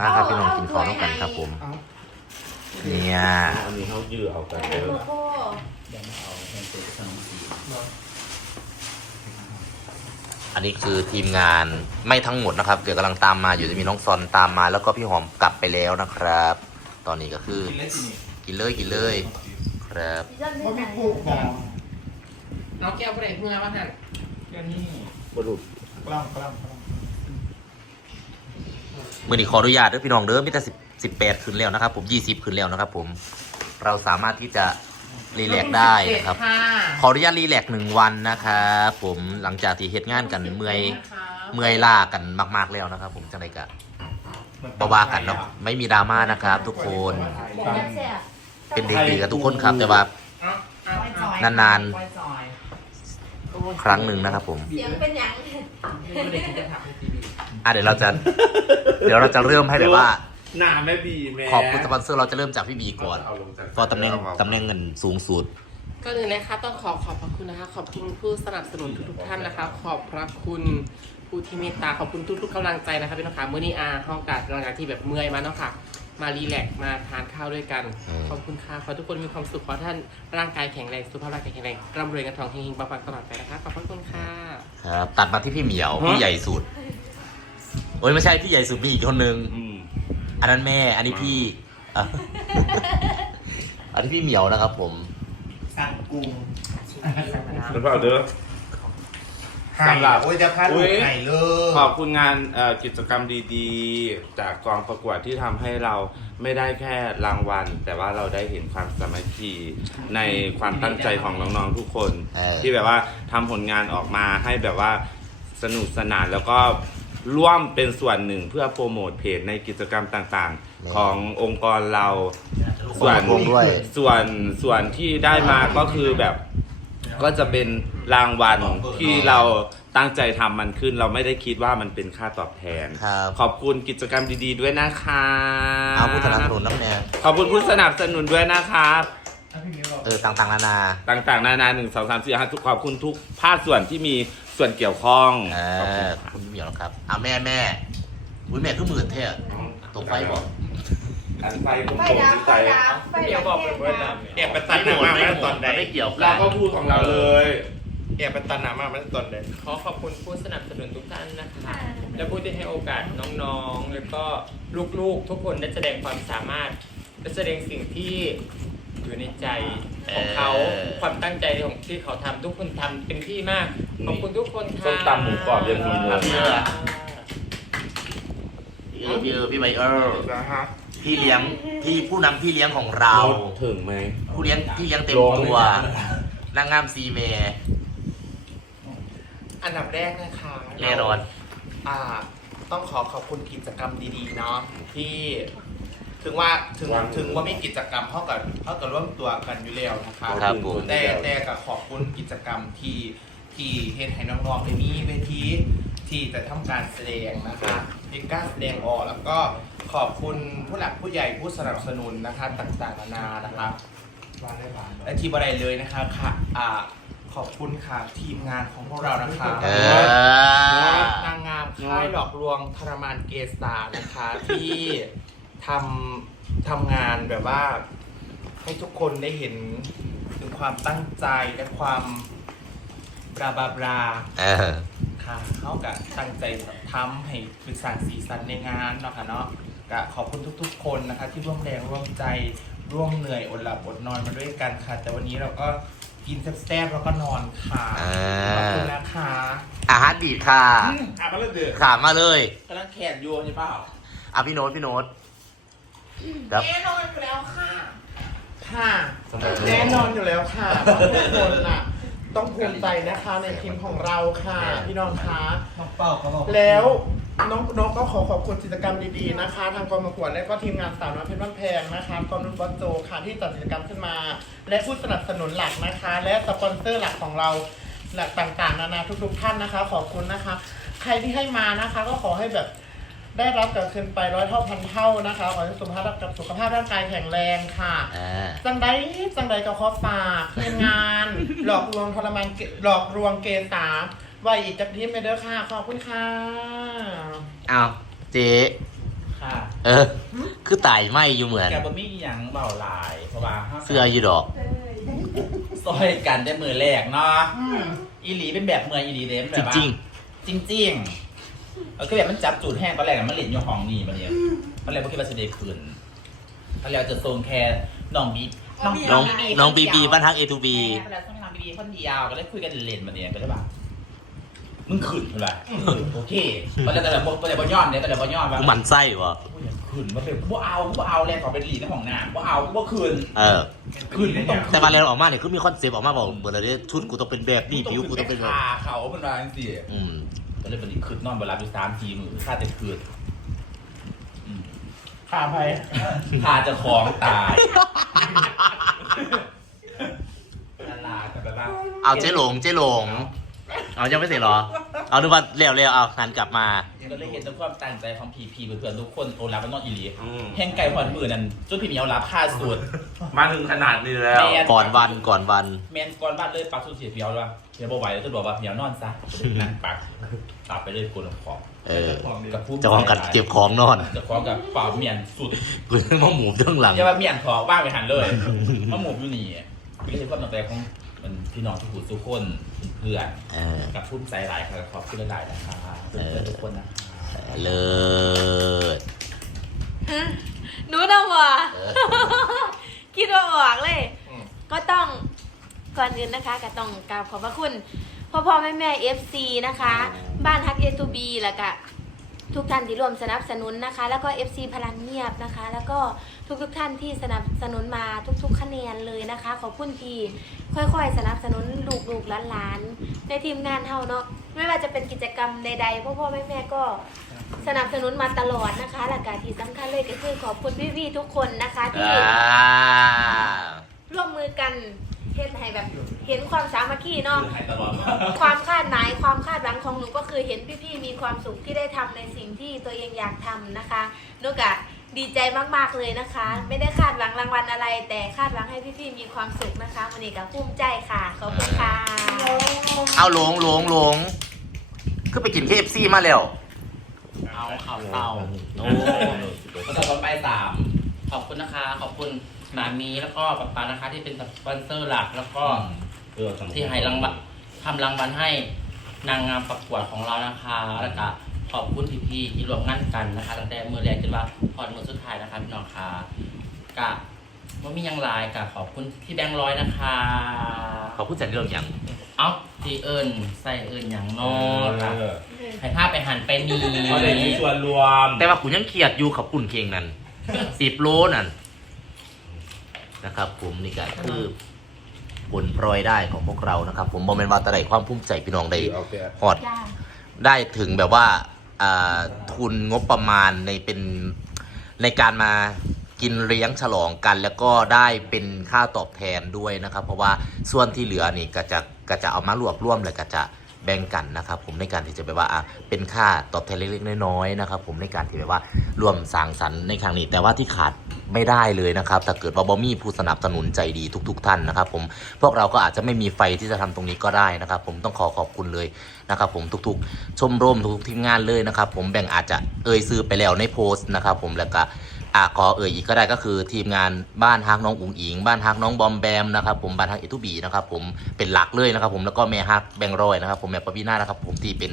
มาครับพี่น้องกินข้าวต้องกันครับผม เนี่ยอันนี้เขายื้อเอากันโกโก้อันนี้คือทีมงานไม่ทั้งหมดนะครับ เดี๋ยวกำลังตามมาอยู่จะมีน้องซอนตามมา แล้วก็พี่หอมกลับไปแล้วนะครับ ตอนนี้ก็คือกินเล่นสินี่กินเลยกินเลยครับซีซั่นเพราะมีที่ปลูกบอกน้องแก้วประเด็นเมื่อว่าท่านแค่นี้บรุษกล้ามกล้ามกล้า มมือนี้ขออนุญาตเด้อพี่น้องเด้อมิแต่สิบสิบแปดขึ้นแล้วนะครับผมยี่สิบขึ้นแล้วนะครับผมเราสามารถที่จะรีแลกซ์ได้นะครับค่ะขออนุญาตรีแลกซ์หนึ่งวันนะครับผมหลังจากที่เฮ็ดงานกันเมื่อยเมื่อยล่ากันมาก ๆแล้วนะครับ ผมจังไดกะบาวากันเนาะไม่มีดราม่านะครับ ทุกคนบอกแซ่บเป็นเด็กดีกับทุกคนครับ แต่ว่าเอาเอาเอานานไว้จอยครั้งหนึ่งนะครับผมเสียงเป็นหยัง ไม่ได้กินจะถามทีวีอะเดี๋ยวเราจะ เดี๋ยวเราจะเริ่มให้แบบว่า หนาแม่บีแม่ขอบคุณสปอนเซอร์เราจะเริ่มจากพี่บีก่อนเอาลงจากเพราะตำแหน่งตำแหน่งเงินสูงสุด ก็เลยนะคะต้องขอขอบพระคุณนะคะ ขอบคุณผู้สนับสนุนทุกๆท่านนะคะ ขอบพระคุณผู้ที่เมตตาขอบคุณทุกๆกำลังใจนะคะพี่น้องค่ะเมื่อนี้อาห้องการหลังจากที่แบบเมื่อยมาเนาะค่ะ มารีแลกซ์มาทานข้าวด้วยกัน อืม ขอบคุณค่ะขอให้ทุกคนมีความสุขขอให้ท่านร่างกายแข็งแรงสุขภาพร่างกายแข็งแรงร่ำรวยกันทองเฮงๆปังๆตลอดไปนะคะขอบพระคุณค่ะ ครับตัดมาที่พี่เหมียว พี่ใหญ่สุด โอ้ยไม่ใช่พี่ใหญ่สุดมีอีกคนนึง อืมอันนั้นแม่ อันนี้พี่อะอันนี้พี่เหมียวนะครับผม สั่งกุ้งแล้วเปล่าเด้อไห่สำหรับ โอ้ยจะพาลูอุ๊กยไห่เลยขอบคุณงานเอ่อกิจกรรมดีๆ จากกองประกวดที่ทำให้เราไม่ได้แค่รางวัล แต่ว่าเราได้เห็นความสามัคคีในความตั้งใจของน้องๆทุกคน เออ ที่แบบว่าทำผลงานออกมาให้แบบว่าสนุกสนานแล้วก็ ร่วมเป็นส่วนหนึ่งเพื่อโปรโมทเพจในกิจกรรมต่างๆ ขององค์กรเรา ส่วนวงด้วย ส่วนส่วนที่ได้มาก็คือแบบก็จะเป็นรางวัลที่เราตั้งใจทำมันขึ้น เราไม่ได้คิดว่ามันเป็นค่าตอบแทน ครับ ขอบคุณกิจกรรมดี ๆ ด้วยนะคะเอาผู้สนับสนุนน้ำแนวขอบคุณผู้สนับสนุนด้วยนะครับถ้าพี่มิ้วบอกเออต่างๆนานา ต่างๆ นานาหนึ่งสองสามสี่ห้าทุกขอบคุณทุกภาคส่วนที่มี ส่วนเกี่ยวข้องเอขอบคุณอคุณเหมียวนะครับเอาแม่แม่อุ้ยแม่ก็หมื่นเท่อะตกไฟบอกอันไฟผมไฟผมดับที่ไฟใจดับไฟดับแห้งดับแอบไปตัดหน้ามากไม่ได้ตอนใดไม่เกี่ยวกัเรานก็พูดของเราเลยแอบไปตัดหน้ามากไม่ได้ตอนใดขอขอบคุณผู้สนับสนุนทุกท่านนะคะ และผู้ที่ให้โอกาสน้องๆ แล้วก็ลูกๆ ทุกคนได้แสดงความสามารถได้แสดงสิ่งที่อยู่ในใจของเขาเออความตั้งใจของที่เขาทำทุกคนทำเต็มที่มาก ขอบคุณทุกคนค่ะส้มตำหมูกรอบยังมีเลยเยอะเออพี่เออพี่ไบเออร์นะฮะพี่เลี้ยงพี่ผู้นำพี่เลี้ยงของเรารถถึงไหม ผู้เลี้ยงพี่เลี้ยงเต็มตัวนางงามซีเมอันดับแรกนะคะแน่นอน อ่า ต้องขอขอบคุณกิจกรรมดีๆเนาะที่ถึงว่าถึงวางถึงว่ามีกิจกรรมเท่ากับเท่ากับร่วมตัวกันอยู่แล้วนะคะครับผม แต่แต่ก็ขอบคุณกิจกรรมที่ ที่เฮ็ดให้น้องๆได้มีเวทีที่จะทำการแสดงนะคะมีการแสดงออกแล้วก็ขอบคุณผู้หลักผู้ใหญ่ผู้สนับสนุนนะคะต่างๆนานานะคะวางได้บานและทีมอะไรเลยนะคะค่ะอ่าขอบคุณค่ะทีมงานของพวกเรานะคะเออนางงามค่ายหลอกลวงทรมานเกสานะคะที่ทำทำงานแบบว่า ให้ทุกคนได้เห็นถึงความตั้งใจและความ บราบราบราเออ ค่ะเขากับตั้งใจทำให้เป็นสร้างสีสันในงานเนาะค่ะเนาะก็ขอบคุณทุกๆ คนนะคะ ที่ร่วมแรงร่วมใจร่วมเหนื่อยอดหลับอดนอนมาด้วยกันค่ะ แต่วันนี้เราก็กินแซ่บๆแล้วก็นอนค่ะอ่า ขอบคุณนะคะอาหารดีดค่ะอะมาเลยเดือดขามมาเลย กำลังแขนโยนใช่เปล่าอะพี่โน้ตพี่โน้ตครับ แน่นอนอยู่แล้วค่ะค่ะแน่นอนอยู่แล้วค่ะเพราะทุกคนน่ะ ต้องภูมิใจนะคะในทีมของเราค่ะ พี่น้องคะน้องเป้าเขาบอกแล้วน้องน้องก็ขอขอบคุณกิจกรรมดีๆนะคะ ทางกองประกวดและก็ทีมงานสาวน้อยเพชรบ้านแพงนะคะกองนุ่นบอสโจค่ะที่จัดกิจกรรมขึ้นมา และผู้สนับสนุนหลักนะคะ และสปอนเซอร์หลักของเราหลักต่างๆ นานาทุกๆท่านนะคะ ขอบคุณนะคะ ใครที่ให้มานะคะ ก็ขอให้แบบ ได้รับกลับคืนไปร้อยเท่าพันเท่านะคะขอให้สุขภาพกับสุขภาพร่างกายแข็งแรงค่ะ อ่า จังใดจังใดก็ขอฝากทีมงาน หลอกลวงทรมานเกหลอกลวงเกษาไว้อีกจากทีมไปเด้อค่ะ ขอบคุณค่ะ เอาเจ๊ค่ะเออ คือตายไหมอยู่เหมือน แกบ่มีอหยังเบาหลายเพราะว่าราเสื้ออยู่ดอก ซอยกันได้มือแรกเนาะอีหลีเป็นแบบเมืองอีหลีเด้มแบจบว่าริงจริงจริงๆ เออก็แบบมันจับจุดแห้งตอนแรกอะมันเล่นอยู่ห้องนี่มันเนี่ยมันเลยบ่คิดว่าสิได้คืนตอนแรกจะทรงแค่น้องบีๆน้องน้องบีบีบ้านฮักเอทูบีแม่ตอนแรกต้องน้องบีบีคนเดียวก็เลยคุยกันเล่นๆมาเนี่ยก็เลยว่ามึงขืนเท่าไหร่โอเคตอนแรกตอนแรกบ่ตอนแรกบ่ย้อนเนี่ยตอนแรกบ่ย้อนว่ากูหมันไส้วะกูอยากขืนมาเป็นบ่เอาบ่เอาแล้วขอเป็นหลีในห้องน้ำบ่เอาบ่คืนเออคืนไม่ต้องแต่มาเรียนออกมาเนี่ยคือมีคอนเซปต์ออกมาบอกเบอร์เลยชุดกูต้องเป็นแบบนี้ผิวกูต้องเป็นแบบขาเขาเป็นว่าจังซี่อืม ก็เลยบันนี้คืนนอนเวลาดูสามทีมือค่าแต่คืนอืมขาไปพาเจะของตายนาลาแต่แบบว่าเอาเจ๊หลงเจ๊หลง เอายังไม่เสร็จเหรอ เอาดูว่าเร็วเร็วๆเอาหันกลับมา ก็เลยเห็นถึงความตั้งใจของพีพีเพื่อนๆทุกคนโอรับมันนอนอีหลีอืมแห่งไก่หอนมือนั่นจนพี่เหมียวรับค่าสุดมาถึงขนาดนี้แล้ว แม่ก่อนวันก่อนวัน แมนก่อนบ้านเลยปักสุดเสียเพียวเลยเพียวบ่ไหวแล้วจะบอกว่าเพียวนอนซะนั่งปักตับไปเลยกลนขอบเออ กับผู้เจะของกันเจ็บของนอนเจะของกับเป่าเมียนสุด กูมาหมูเรื่องหลังจะว่าเมียนขอว่างไปหันเลยมาหมูอยู่นี่ก็เลยเห็นความตั้งใจของมันพี่น้องทุกคนทุกคนเพื่อนเออ กับพุ่มใจหลายค่ะขอบคุณหลายๆนะคะเพื่อนๆทุกคนนะคะ เลิศหนูนะว่ะเออคิดว่าออกเลย ก็ต้องก่อนอื่นนะคะก็ต้องกราบขอบพระคุณพ่อพ่อแม่แม่เอฟซีนะคะ บ้านฮักเอทูบีแล้วก็ทุกท่านที่ร่วมสนับสนุนนะคะ แล้วก็ FC พลังเงียบนะคะ แล้วก็ทุกๆท่านที่สนับสนุนมาทุก ๆ คะแนนเลยนะคะ ขอบคุณที่ค่อยๆ สนับสนุนลูกๆหลานๆในทีมงานเฮาเนาะไม่ว่าจะเป็นกิจกรรมใดๆพ่อพ่อแม่แม่ก็ สนับสนุนมาตลอดนะคะหลักการที่สำคัญเลยก็คือขอบคุณพี่ๆทุกคนนะคะที่ อ่าร่วมมือกันเห็นให้แบบเห็นความสามัคคีเนาะให้ตลอดความคาดหมายความคาดหวังของหนูก็คือเห็นพี่ๆมีความสุขที่ได้ทำในสิ่งที่ตัวเองอยากทำนะคะนุกอะดีใจมากๆเลยนะคะ ไม่ได้คาดหวังรางวัลอะไร แต่คาดหวังให้พี่ๆมีความสุขนะคะวันนี้ก็ภูมิใจค่ะขอบคุณค่ะ เอาหลงหลงหลงคือไปกินเคฟซีมาแล้วเอา ข่าวเศร้าโอ้ก็จะต้นไปสามขอบคุณนะคะ ขอบคุณหมามีแล้วก็ป๊าป๊านะคะ ที่เป็นสปอนเซอร์หลักแล้วก็เออสำคัญที่ให้รางวัลทำรางวัลให้นางงามประกวดของเรานะคะแล้วก็ขอบคุณพี่ๆที่ร่วมงานกันนะคะตั้งแต่มือแรกจนว่าพอดมือสุดท้ายนะคะพี่น้องค่ะกะว่ามีหยังไลายกะขอบคุณพี่แบงค์ร้อยนะคะเขาพูดแต่เรื่องอย่าง เอ้าที่เอิญใส่เอิญอย่างนอเอค่ะอให้ภาพไปหันไปนีเขาเลยมีส่วนรวม แต่ว่ากูยังเครียดอยู่ขับปุ่นเคียงนั่นสิบโลนั่นนะครับ ผมนี่ก็คือผลพลอยได้ของพวกเรานะครับ ผมบอมเมนว่าแตะไดความภูมิใจพี่น้องได้หอดจ้าได้ถึงแบบว่าอ่าทุนงบประมาณในเป็นในการมากินเลี้ยงฉลองกัน แล้วก็ได้เป็นค่าตอบแทนด้วยนะครับ เพราะว่าส่วนที่เหลือนี่ก็จะ ก็จะเอามารวบรวมแล้วก็จะแบ่งกันนะครับ ผมในการที่จะแบบว่าเป็นค่าตอบแทนเล็กๆน้อยๆนะครับผมในการที่แบบว่าร่วมสร้างสรรค์ในครั้งนี้ แต่ว่าที่ขาดไม่ได้เลยนะครับถ้าเกิดว่าบอมี่ผู้สนับสนุนใจดีทุก ๆท่านนะครับ ผมพวกเราก็อาจจะไม่มีไฟที่จะทำตรงนี้ก็ได้นะครับ ผมต้องขอขอบคุณเลยนะครับ ผมทุกๆ ชมรมทุกๆทีมงานเลยนะครับ ผมแบ่งอาจจะเอ่ยซื้อไปแล้วในโพสต์นะครับ ผมแล้วก็ อ่าขอเอ่ยอีกก็ได้ก็คือทีมงานบ้านฮักน้องอุ๋งอิง บ้านฮักน้องบอมแบมนะครับผมบ้านฮักเอทูบีนะครับผมเป็นหลักเลยนะครับผมแล้วก็แม่ฮักแบงรอยนะครับผมแม่ปวีนานะครับผมที่เป็น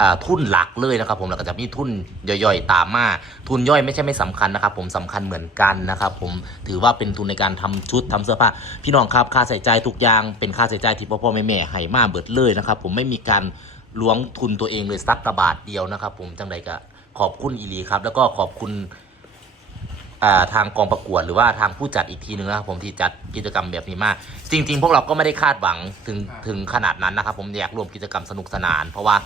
อ่าทุนหลักเลยนะครับผมแล้วก็จะมีทุนย่อยๆ ตามมา ทุนย่อยไม่ใช่ไม่สำคัญนะครับผมสำคัญเหมือนกันนะครับผมถือว่าเป็นทุนในการทำชุดทำเสื้อผ้าพี่น้องครับค่าใส่ใจทุกอย่างเป็นค่าใส่ใจที่พ่อพ่อแม่แม่ให้มาเบิดเลยนะครับผมไม่มีการล้วงทุนตัวเองเลยสักกระบาทเดียวนะครับผมจังใดก็ขอบคุณอีลีครับ แล้วก็ขอบคุณ ทางกองประกวดหรือว่าทางผู้จัดอีกทีหนึงนะครับผมที่จัดกิจกรรมแบบนี้มาก จริง ๆ พวกเราก็ไม่ได้คาดหวังถึงถึงขนาดนั้นนะครับผมอยากร่วมกิจกรรมสนุกสนาน เพราะว่า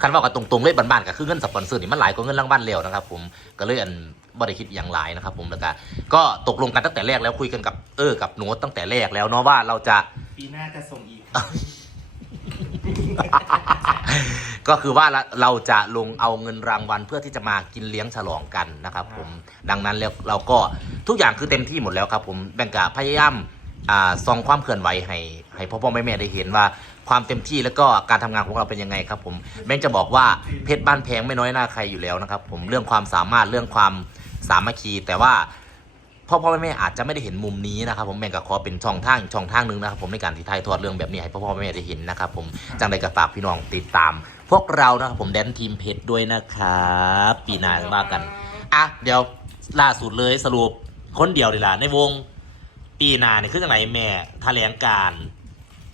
คันว่ากันตรงๆเลยบ้านๆก็คือเงินสปอนเซอร์นี่มันหลายกว่าเงินรางวัลแล้วนะครับผมก็เลยอันบริคิดอย่างหลายนะครับผมแล้วก็ก็ตกลงกันตั้งแต่แรกแล้วคุยกันกับเออกับโน้ตตั้งแต่แรกแล้วเนาะว่าเราจะปีหน้าจะส่งอีก ก็คือว่าเราเราจะลงเอาเงินรางวัลเพื่อที่จะมากินเลี้ยงฉลองกันนะครับ ผมดังนั้นแล้วเราก็ทุกอย่างคือเต็มที่หมดแล้วครับ ผมแบ่งกะพยายามอ่าซองความเคลื่อนไหวให้ให้พ่อพ่อแม่แม่ได้เห็นว่าความเต็มที่แล้วก็การทำงานของเราเป็นยังไงครับ ผมแม่งจะบอกว่าเพชรบ้านแพงไม่น้อยหน้าใครอยู่แล้วนะครับ ผมเรื่องความสามารถเรื่องความสามัคคีแต่ว่า พ่อพ่อแม่แม่อาจจะไม่ได้เห็นมุมนี้นะครับผมแม่งก็ขอเป็นช่องทางอีกช่องทางหนึ่งนะครับผมในการที่ถ่ายทอดเรื่องแบบนี้ให้พ่อพ่อแม่แม่ได้เห็นนะครับผมจังใดก็ฝากพี่น้องติดตาม พวกเรานะครับผมแดนทีมเพชรด้วยนะครับปีหน้าว่ากันอะเดี๋ยวล่าสุดเลยสรุปคนเดียวดีละในวงปีหน้าเนี่ยคือจังไหนแม่แถลงการ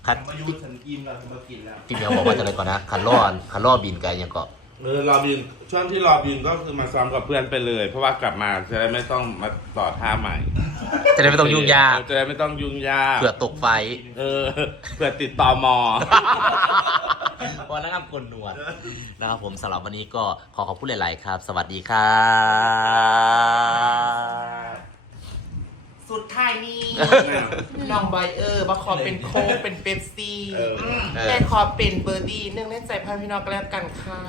คัดมายูฉันอิ่มแล้วฉันมากินแล้วพี่เมียวบอกว่าจะอะไรก่อนนะคันล่อคันล่อบินกันยังก็ เออรอบินช่วงที่รอบินก็คือมาซ้อมกับเพื่อนไปเลย เพราะว่ากลับมาจะได้ไม่ต้องมาต่อท่าใหม่จะได้ไม่ต้องยุ่งยาก จะได้ไม่ต้องยุ่งยากเผื่อตกไฟ เออเผื่อติดต่อมอวันนะครับคนหนวดนะครับผมสำหรับวันนี้ก็ขอขอบคุณหลาย ๆ ครับ สวัสดีครับ สุดท้ายนี้ น้องไบเออร์บาขอเป็นโค้กเป็นเป๊ปซี่แม่ขอเป็นเบอร์ดี้เนื่องในใจพ่อพี่น้องกแล้วกันค่ะ